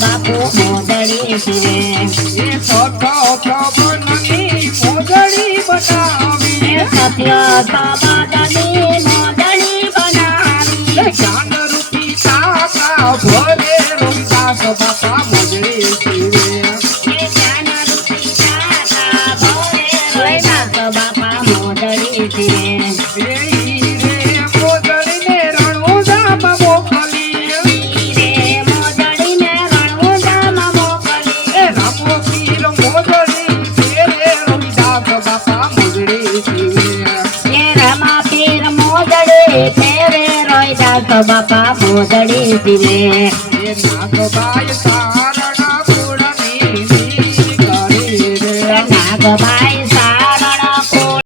બાપુ મોદડી શિવે એ સત્ય મોદડી બનાવી સત્ય સમાધાની મોદડી બનાવી જ્ઞાન રૂપી કાકા ભરે રોહિદાસ બાપા મોદડી શિવે જ્ઞાન રૂપી કાકા ભરે રોહિદાસ બાપા મોદડી શિવે બાપા મોદડી શિવે નાગબાઈ સારણ પૂર્ણિની કરી રે નાગબાઈ